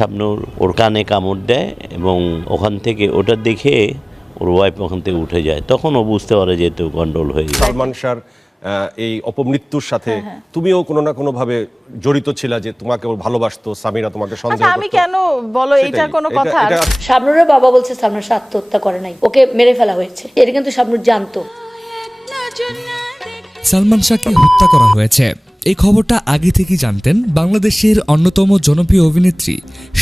শাবনূর ওর কানে কামড় দেয় এবং ওখান থেকে ওটা দেখে ওর ওয়াইফ ওখান থেকে উঠে যায়। তখন ও বুঝতে পারে যে একটু গন্ডগোল হয়ে গেছে। সালমান শাহর এই অপমৃত্যুর সাথে তুমিও কোনো না কোনো ভাবে জড়িত ছিলা, যে তোমাকে ও ভালোবাসতো, সামিরা তোমাকে সন্দেহ করতো। আমি কেন বলো, এটা কোনো কথা? শাবনূরের বাবা বলছে সালমান শাহ আত্মহত্যা করে নাই, ওকে মেরে ফেলা হয়েছে। এটা কিন্তু শাবনূর জানতো। সালমান শাহকে হত্যা করা হয়েছে এই খবরটা আগে থেকেই জানতেন বাংলাদেশের অন্যতম জনপ্রিয় অভিনেত্রী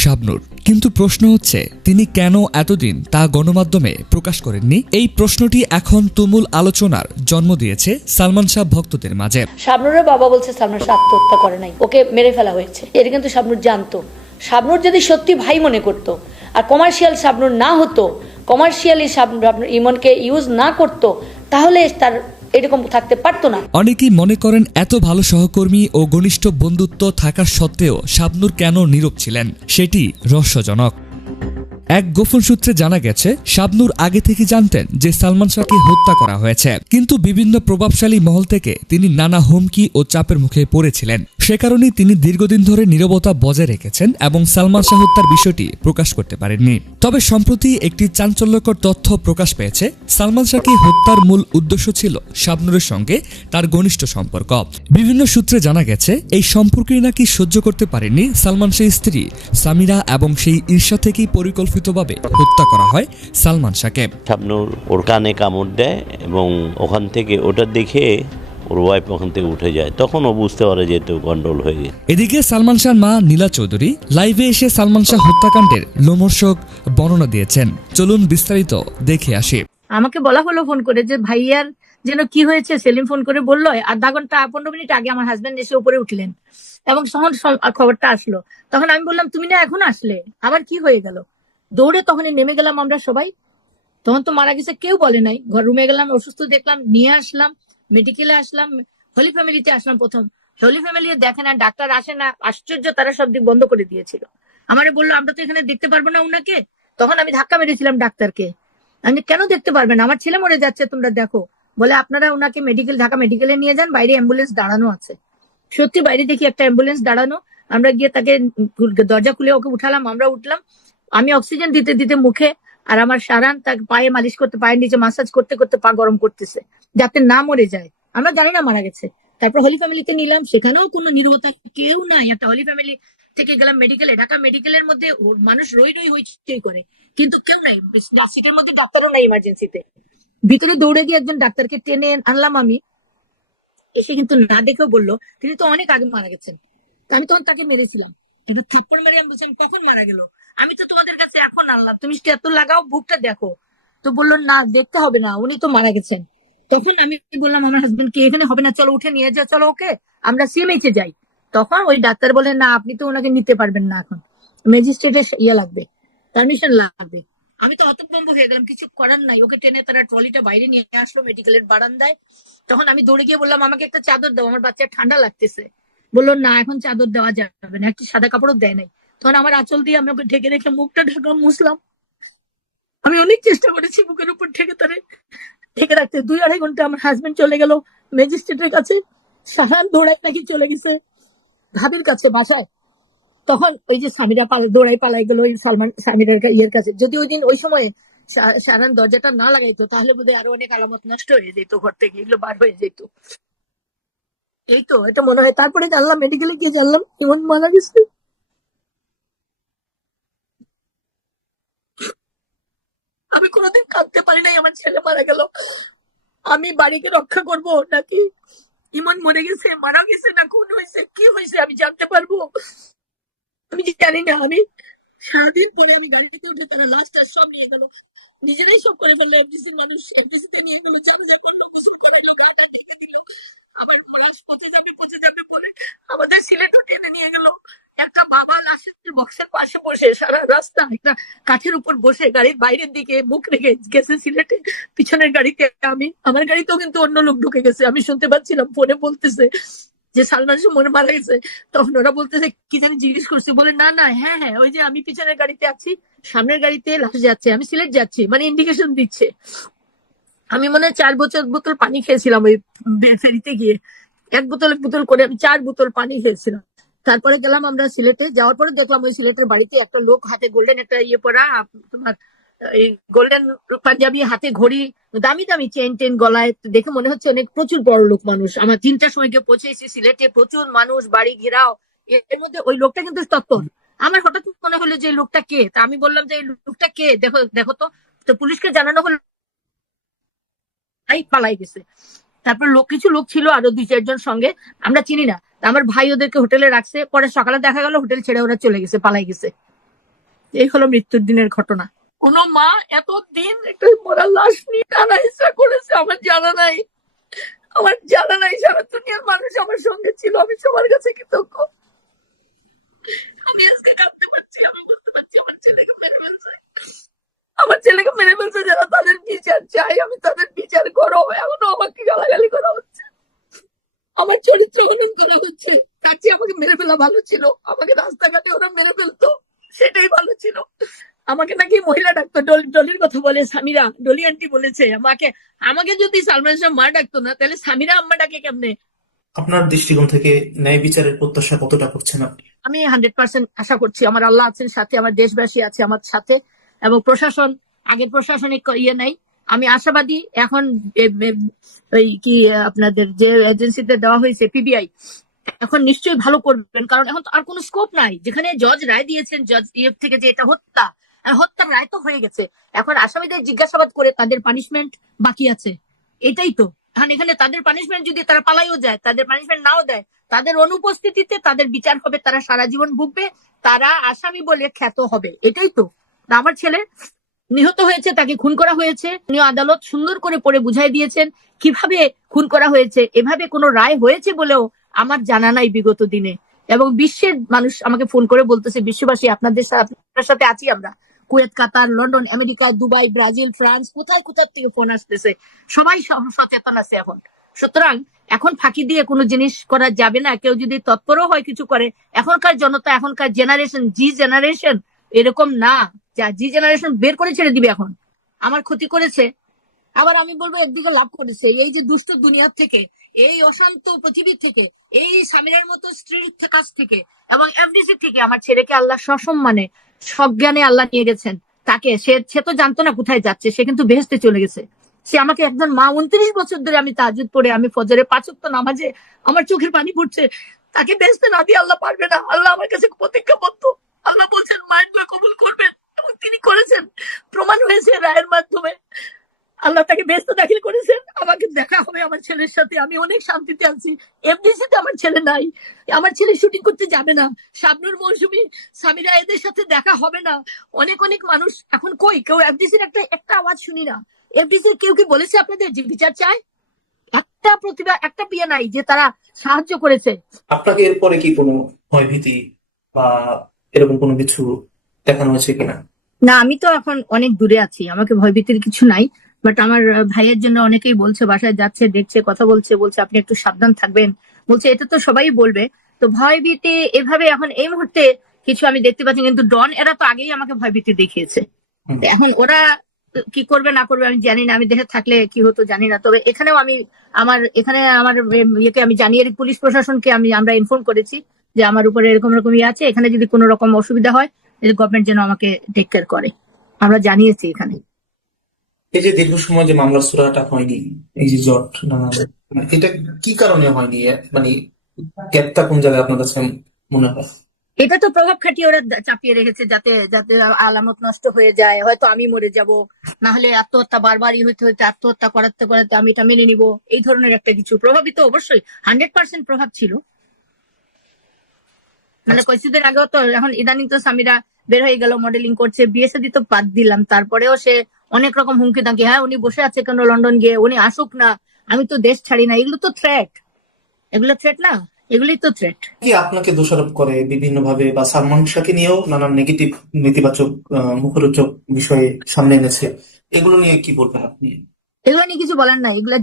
শাবনূর। কিন্তু প্রশ্ন হচ্ছে, তিনি কেন এতদিন তা গণমাধ্যমে প্রকাশ করেননি? এই প্রশ্নটি এখন তুমুল আলোচনার জন্ম দিয়েছে সালমান শাহ ভক্তদের মাঝে। শাবনূরের বাবা বলছে সালমান শাহ আত্মহত্যা করে নাই, ওকে মেরে ফেলা হয়েছে। এটা কিন্তু শাবনূর জানতো। শাবনূর যদি সত্যি ভাই মনে করতো আর কমার্শিয়াল শাবনূর না হতো, কমার্শিয়ালি শাবনূর ইমনকে ইউজ না করতো, তাহলে তার এরকম থাকতে পারতো না। অনেকেই মনে করেন এত ভালো সহকর্মী ও ঘনিষ্ঠ বন্ধুত্ব থাকার সত্ত্বেও শাবনূর কেন নীরব ছিলেন, সেটি রহস্যজনক। এক গোপন সূত্রে জানা গেছে, শাবনূর আগে থেকে জানতেন যে সালমান শাহকে হত্যা করা হয়েছে, কিন্তু বিভিন্ন প্রভাবশালী মহল থেকে তিনি নানা হুমকি ও চাপের মুখে পড়েছিলেন। সে কারণেই তিনি দীর্ঘদিন ধরে নীরবতা বজায় রেখেছেন এবং সালমান শাহ হত্যার বিষয়টি প্রকাশ করতে পারেননি। তবে সম্প্রতি একটি চাঞ্চল্যকর তথ্য প্রকাশ পেয়েছে। সালমান শাহকে হত্যার মূল উদ্দেশ্য ছিল শাবনূরের সঙ্গে তার ঘনিষ্ঠ সম্পর্ক। বিভিন্ন সূত্রে জানা গেছে, এই সম্পর্কই নাকি সহ্য করতে পারেননি সালমান শাহের স্ত্রী সামিরা এবং সেই ঈর্ষা থেকেই পরিকল্পিতভাবে হত্যা করা হয় সালমান শাহকে। শাবনূর ওর কানে কামড় দেয় এবং ওখান থেকে ওটা দেখে ওর ওয়াইফ ওখান থেকে উঠে যায়। তখন ও বুঝতে পারে যে একটু গন্ডগোল হয়ে গেছে। এদিকে সালমান শাহর মা নীলা চৌধুরী লাইভে এসে সালমান শাহ হত্যাকাণ্ডের লোমহর্ষক বর্ণনা দিয়েছেন। চলুন বিস্তারিত দেখে আসি। আমাকে বলা হলো ফোন করে যে ভাইয়ার যেন কি হয়েছে, সেলিম ফোন করে বললো। আধা ঘন্টা 15 মিনিট আগে আমার হাজবেন্ড এসে উপরে উঠলেন এবং তখন খবরটা আসলো। তখন আমি বললাম, তুমি না এখন আসলে, আবার কি হয়ে গেল? দৌড়ে তখনই নেমে গেলাম আমরা সবাই। তখন তো মারা গেছে কেউ বলে নাই। ঘর রুমে গেলাম, অসুস্থ দেখলাম, নিয়ে আসলাম, মেডিকেলে আসলাম, হোলি ফ্যামিলিতে আসলাম। প্রথম হোলি ফ্যামিলি দেখে না, ডাক্তার আসে না, আশ্চর্য, তারা সব দিক বন্ধ করে দিয়েছিল। আমারে বললো, আমরা তো এখানে দেখতে পারবো না উনাকে। তখন আমি ধাক্কা মেরেছিলাম ডাক্তারকে, আমি কেন দেখতে পারবেন, আমার ছেলে মরে যাচ্ছে, তোমরা দেখো। বলে আপনারা ওনাকে ঢাকা মেডিকেলে নিয়ে যান, বাইরে অ্যাম্বুলেন্স দাঁড়ানো আছে। সত্যি বাইরে দেখি একটা অ্যাম্বুলেন্স দাঁড়ানো। আমরা গিয়ে তাকে দরজা খুলে ওকে উঠালাম, আমরা উঠলাম। আমি অক্সিজেন দিতে দিতে মুখে, আর আমার সারান তার পায়ে মালিশ করতে, পায়ের নিচে মাসাজ করতে করতে পা গরম করতেছে যাতে না মরে যায়। আমরা জানি না মারা গেছে। তারপর হোলি ফ্যামিলিতে নিলাম, সেখানেও কোনো নীরবতা, কেউ নাই। একটা হোলি ফ্যামিলি থেকে গেলাম মেডিকেলে, ঢাকা মেডিকেলের মধ্যে মানুষ রই রই হইচই করে, কিন্তু কেউ নাই। সিটের মধ্যে ডাক্তারও নাই ইমার্জেন্সিতে। ভিতরে দৌড়ে গিয়ে একজন ডাক্তারকে টেনে আনলাম আমি। এসে কিন্তু না দেখেও বললো, তিনি তো অনেক আগে মারা গেছেন। আমি তখন তাকে মেরেছিলাম, একটা থাপ্পড় মেরে। আমি বলছেন, কখন মারা গেল? আমি তো তোমাদের কাছে এখন আনলাম, তুমি এত লাগাও, বুকটা দেখো। তো বললো, না দেখতে হবে না, উনি তো মারা গেছেন। তখন আমি বললাম আমার হাজবেন্ডকে, এখানে হবে না, চলো উঠে নিয়ে যা, চলো ওকে আমরা সিএমএইচে যাই। তখন ওই ডাক্তার বলেন, না আপনি তো ওনাকে নিতে পারবেন না, এখন ম্যাজিস্ট্রেটের ইয়ে লাগবে, পারমিশন লাগবে। আমি তো হতভম্ব হয়ে গেলাম, কিছু করার নাই। ওকে টেনে তারা ট্রলিটা বাইরে নিয়ে আসলো মেডিকেলের বারান্দায়। তখন আমি দৌড়ে গিয়ে বললাম, আমাকে একটা চাদর দাও, আমার বাচ্চার ঠান্ডা লাগতেছে। বললো, না এখন চাদর দেওয়া যাবে না, একটি সাদা কাপড়ও দেয় নাই। তখন আমার আঁচল দিয়ে আমি ওকে ঢেকে রেখে মুখটা ঢাকা মুছলাম। আমি অনেক চেষ্টা করেছি বুকের উপর ঢেকে রাখতে। 2-2.5 ঘন্টা আমার হাজবেন্ড চলে গেল ম্যাজিস্ট্রেটের কাছে। সাহান দৌড়াই নাকি চলে গেছে ভাবির কাছে বাসায়। তখন ওই যে স্বামীরা দৌড়াই পালাই গেল ওই স্বামীর ইয়ের কাছে। যদি ওই দিন ওই সময়ে সারান দরজাটা না লাগাইতো, তাহলে বোধহয় আরো অনেক আলামত নষ্ট হয়ে যেত, ঘর থেকে এগুলো বার হয়ে যেত। এই তো এটা মনে হয়। তারপরে জানলাম, মেডিকেলে গিয়ে জানলাম ইমন মারা গেছে। আমি কোনোদিন কাঁদতে পারি নাই আমার ছেলে মারা গেল। আমি বাড়িকে রক্ষা করব নাকি ইমন মরে গেছে, মারা গেছে, না খুন হয়েছে, কি হয়েছে আমি জানতে পারবো? আমি জানি না। আমি সারাদিন পরে আমি গাড়িতে উঠে, তারা লাস্ট আর সব নিয়ে গেল, নিজেরাই সব করে ফেললো। এফডিসি মানুষ এফডিসিতে নিয়ে গেল, জানাজা করলো, গোসল করাইলো, গাটা ঢেকে দিল। আবার লাশ পচে যাবে বলে আমাদের সিলেটও টেনে নিয়ে গেল। একটা বাবা লাশের বক্সের পাশে বসে সারা রাস্তা একটা কাঠের উপর বসে গাড়ির বাইরের দিকে মুখ রেখে গেছে সিলেটে। পিছনের গাড়িতে আমি, আমার গাড়িতেও কিন্তু অন্য লোক ঢুকে গেছে। আমি শুনতে পাচ্ছিলাম, ফোনে বলতেছে যে সালমান সুমন মারা গেছে। তখন ওরা বলতেছে, কি জানি জিজ্ঞেস করছে, বলে না না, হ্যাঁ হ্যাঁ ওই যে আমি পিছনের গাড়িতে আছি, সামনের গাড়িতে লাশ যাচ্ছে, আমি সিলেট যাচ্ছি, মানে ইন্ডিকেশন দিচ্ছে। আমি মনে হয় 4 বোতল পানি খেয়েছিলাম ওই ফেরিতে গিয়ে। এক বোতল করে আমি 4 বোতল পানি খেয়েছিলাম। তারপরে গেলাম আমরা সিলেটে, যাওয়ার পরে দেখলাম ওই সিলেটের বাড়িতে একটা লোক হাতে গোল্ডেন একটা ইয়ে পরা, তোমার এই গোল্ডেন পাঞ্জাবি, হাতে ঘড়ি, দামি দামি চেন টেন গলায়, দেখে মনে হচ্ছে অনেক প্রচুর বড় লোক মানুষ। আমার 3টার সময় গিয়ে পৌঁছেছি সিলেটে, প্রচুর মানুষ, বাড়ি ঘেরাও। এর মধ্যে ওই লোকটা কিন্তু তৎপর। আমার হঠাৎ মনে হলো যে এই লোকটা কে, তা আমি বললাম যে এই লোকটা কে, দেখো দেখো তো পুলিশকে জানানো হলো, পালাই গেছে। তারপর কিছু লোক ছিল আরো 2-4 জন সঙ্গে, আমরা চিনি না। আমার ভাই ওদেরকে হোটেলে রাখছে, পরে সকালে দেখা গেল হোটেল ছেড়ে ওরা চলে গেছে, পালাই গেছে। এই হলো মৃত্যুর দিনের ঘটনা। কোন মা এতদিন একটা মরা লাশ নিয়ে টানা ইচ্ছা করেছে আমার জানা নাই, আমার জানা নাই। সারা দুনিয়ার মানুষ আমার সঙ্গে ছিল, আমি সবার কাছে কৃতজ্ঞ। আমি আজকে জানতে পারছি, আমি বুঝতে পারছি আমার ছেলেকে মেরে ফেলছে, আমার ছেলেকে মেরে ফেলছে যারা, তাদের বিচার চাই, আমি তাদের বিচার করো। এখনো আমাকে গালাগালি করা হচ্ছে, আমার চরিত্র হনন করা হচ্ছে। তার চেয়ে আমাকে মেরে ফেলা ভালো ছিল, আমাকে রাস্তাঘাটে ওরা মেরে ফেলতো, সেটাই ভালো ছিল। আমাকে নাকি মহিলা ডাক্তার ডলির কথা বলে, সামিরা, ডলি আন্টি বলেছে আমাকে। আমাকে যদি সালমান শাহ মা ডাকতো না, তাহলে সামিরা আম্মা ডাকে কেমনে? আপনার দৃষ্টিকোণ থেকে ন্যায় বিচারের প্রত্যাশা কতটা করছেন আপনি? আমি 100% আশা করছি, আমার আল্লাহ আছেন সাথে, আমার দেশবাসী আছে আমার সাথে, এবং প্রশাসন, আগের প্রশাসনিক ইয়ে নাই। আমি আশাবাদী এখন ওই কি আপনাদের যে এজেন্সিতে দেওয়া হয়েছে পিবিআই, এখন নিশ্চয়ই ভালো করবেন, কারণ এখন তো আর কোনো স্কোপ নাই। যেখানে জজ রায় দিয়েছেন, জজ ইয়ের থেকে, যে এটা হত্যা, আর হত্যার রায় তো হয়ে গেছে, এখন আসামিদের জিজ্ঞাসাবাদ করে তাদের পানিশমেন্ট বাকি আছে, এটাই তো। এখন এখানে তাদের পানিশমেন্ট যদি তারা পালাইও যায়, তাদের পানিশমেন্ট নাও দেয়, তাদের অনুপস্থিতিতে তাদের বিচার হবে, তারা সারা জীবন ভুগবে, তারা আসামি বলে খ্যাত হবে, এটাই তো। আমার ছেলে নিহত হয়েছে, তাকে খুন করা হয়েছে, আদালত সুন্দর করে পড়ে বুঝাই দিয়েছেন কিভাবে খুন করা হয়েছে। এভাবে কোনো রায় হয়েছে বলেও আমার জানা নাই বিগত দিনে। এবং বিশ্বের মানুষ আমাকে ফোন করে বলতেছে, বিশ্ববাসী আপনাদের সাথে আছি আমরা, Kuwait, Qatar, London, America, Dubai, Brazil, France, কোথায় কোথার থেকে ফোন আসতেছে, সবাই সচেতন আছে এখন। সুতরাং এখন ফাঁকি দিয়ে কোনো জিনিস করা যাবে না। কেউ যদি তৎপরও হয় কিছু করে, এখনকার জনতা, এখনকার জেনারেশন, জি জেনারেশন এরকম না, যা জি জেনারেশন বের করে ছেড়ে দিবে। এখন আমার ক্ষতি করেছে, আবার আমি বলবো একদিকে লাভ করেছে। এই যে দুষ্ট দুনিয়ার থেকে, এই অশান্ত পৃথিবীর থেকে, এই সামিরার মতো স্ত্রীর কাছ থেকে, এবং এফডিসি থেকে আমার ছেলেকে আল্লাহ সসম্মানে সজ্ঞানে আল্লাহ নিয়ে গেছেন। তাকে সে তো জানতো না কোথায় যাচ্ছে, সে কিন্তু বেহেশতে চলে গেছে। সে আমাকে একজন মা, 29 বছর ধরে আমি তাহাজ্জুদ পড়ে, আমি ফজরে 5 ওয়াক্ত নামাজে আমার চোখের পানি পড়ছে, তাকে বেহেশতে না দিয়ে আল্লাহ পারবে না। আল্লাহ আমার কাছে প্রতিজ্ঞাবদ্ধ, আল্লাহ বলছেন মায়ের দোয়া কবুল করবেন, এবং তিনি করেছেন, প্রমাণ হয়েছে রায়ের মাধ্যমে। আল্লাহ তাকে বেহেশতে দাখিল করেছেন, আমাকে দেখা হবে আমার ছেলের সাথে, আমি অনেক শান্তিতে আছি। এফডিসিতে আমার ছেলে নাই, আমার ছেলে শুটিং করতে যাবে না, শাবনূর, মৌসুমী, সামিরা এদের সাথে দেখা হবে না। অনেক অনেক মানুষ এখন কই, কেউ এফডিসির একটা আওয়াজ শুনি না। এফডিসির কেউ কি বলেছে আপনাদের যে বিচার চায়? একটা প্রতিভা, একটা পিয়া নাই যে তারা সাহায্য করেছে। আপনাকে এরপরে কি কোনো ভয়ভীতি বা এরকম কোনো কিছু দেখানো হয়েছে কিনা? না, আমি তো এখন অনেক দূরে আছি, আমাকে ভয়ভীতির কিছু নাই। বাট আমার ভাইয়ের জন্য অনেকেই বলছে, বাসায় যাচ্ছে, দেখছে, কথা বলছে, বলছে আপনি একটু সাবধান থাকবেন, বলছে এটা তো সবাই বলবে। তো ভয়ভীতি এভাবে এখন এই মুহূর্তে কিছু আমি দেখতে পাচ্ছি, কিন্তু ডন এরা তো আগেই আমাকে ভয়ভীতি দেখিয়েছে। এখন ওরা কি করবে না করবে আমি জানি না, আমি দেশে থাকলে কি হতো জানি না। তবে এখানেও আমি আমার ইয়েকে আমি জানিয়ে, পুলিশ প্রশাসনকে আমরা ইনফর্ম করেছি যে আমার উপরে এরকম এরকম ইয়ে আছে, এখানে যদি কোনো রকম অসুবিধা হয় গভর্নমেন্ট যেন আমাকে টেক কেয়ার করে, আমরা জানিয়েছি এখানে। এই যে দীর্ঘ সময় যে মামলার সুরাহা হয়নি, এই যে জট, এটা কি কারণে হয়নি? মানে গ্যাপটা কোন জায়গায় আপনার কাছে মনে হয়? এটা তো প্রভাব খাটিয়ে ওরা চাপিয়ে রেখেছে, যাতে যাতে আলামত নষ্ট হয়ে যায়, হয়তো আমি মরে যাব, না হলে আত্মহত্যা বারবারই হইতে হইতে আত্মহত্যা করাতে করাতে আমি এটা মেনে নিব, এই ধরনের একটা কিছু প্রভাবিত অবশ্যই 100% প্রভাব ছিল। মানে কয়েকদিন আগেও তো, এখন ইদানিং তো সামিরা বের হয়ে গেল, মডেলিং করছে, বিয়ে শাদী তো বাদ দিলাম, তারপরেও সে অনেক রকম হুমকি দাঁকি, হ্যাঁ উনি বসে আছে কেন লন্ডন গিয়ে, উনি আসুক না, আমি তো দেশ ছাড়ি না, এগুলো তো থ্রেট, এগুলো থ্রেট না, এগুলোই তো থ্রেট। কি আপনাকে দোষারোপ করে বিভিন্ন ভাবে, বা সালমান শাহকে নিয়েও নানান নেগেটিভ, নেতিবাচক, মুখরোচক বিষয়ে সামনে এনেছে, এগুলো নিয়ে কি বলবেন আপনি? এগুলো নিয়ে কিছু বলার নাই, এগুলা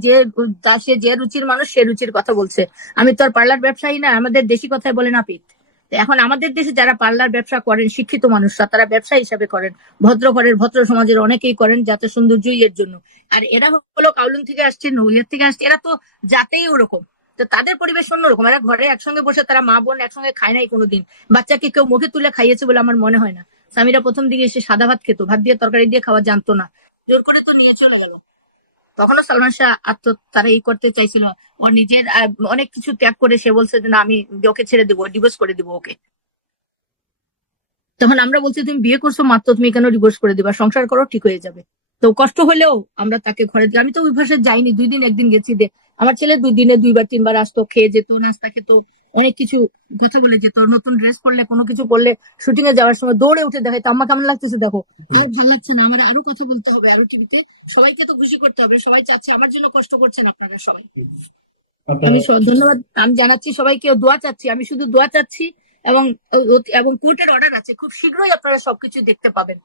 সে যে রুচির মানুষ সে রুচির কথা বলছে। আমি তো আর পার্লার ব্যবসায়ী না, আমাদের দেশি কথায় বলে না পিত। এখন আমাদের দেশে যারা পার্লার ব্যবসা করেন, শিক্ষিত মানুষরা, তারা ব্যবসা হিসাবে করেন, ভদ্র ঘরের ভদ্র সমাজের অনেকেই করেন, যাতে সৌন্দর্যই এর জন্য। আর এরা হলো কাউলুন থেকে আসছে, নৌলিয়ার থেকে আসছে, এরা তো যাতেই ওরকম। তো তাদের পরিবেশ অন্যরকম, এরা ঘরে একসঙ্গে বসে তারা মা বোন একসঙ্গে খায় নাই কোনোদিন, বাচ্চাকে কেউ মুখে তুলে খাইয়েছে বলে আমার মনে হয় না। স্বামীরা প্রথম দিকে এসে সাদা ভাত খেত, ভাত দিয়ে তরকারি দিয়ে খাওয়া জানতো না, জোর করে তো নিয়ে চলে গেল। তখনও সালমান শাহ তারা এই করতে চাইছিল, ও নিজের অনেক কিছু ত্যাগ করে সে বলছে যে না আমি ওকে ছেড়ে দেবো, ডিভোর্স করে দিব ওকে। তখন আমরা বলছি তুমি বিয়ে করছো মাত্র, তুমি কেন ডিভোর্স করে দিবা, সংসার করো ঠিক হয়ে যাবে। তো কষ্ট হলেও আমরা তাকে ঘরে দিই। আমি তো ওই ভাষায় যাইনি, 2 দিন 1 দিন গেছি। আমার ছেলে 2 দিনে 2বার 3বার আসতো, খেয়ে যেত, নাস্তা খেত, অনেক কিছু কথা বলে যেত। নতুন ড্রেস পরলে কোনো কিছু পরলে শুটিং এ যাওয়ার সময় দৌড়ে উঠে দেখাইতো আম্মা কেমন লাগতেছে দেখো। আমার ভালো লাগছে না, আমার আরো কথা বলতে হবে, আরো টিভিতে সবাইকে তো খুশি করতে হবে। সবাই চাচ্ছে, আমার জন্য কষ্ট করছেন আপনারা সবাই। আমি ধন্যবাদ আমি জানাচ্ছি সবাইকে, দোয়া চাচ্ছি, আমি শুধু দোয়া চাচ্ছি। এবং কোর্টের অর্ডার আছে, খুব শীঘ্রই আপনারা সবকিছু দেখতে পাবেন।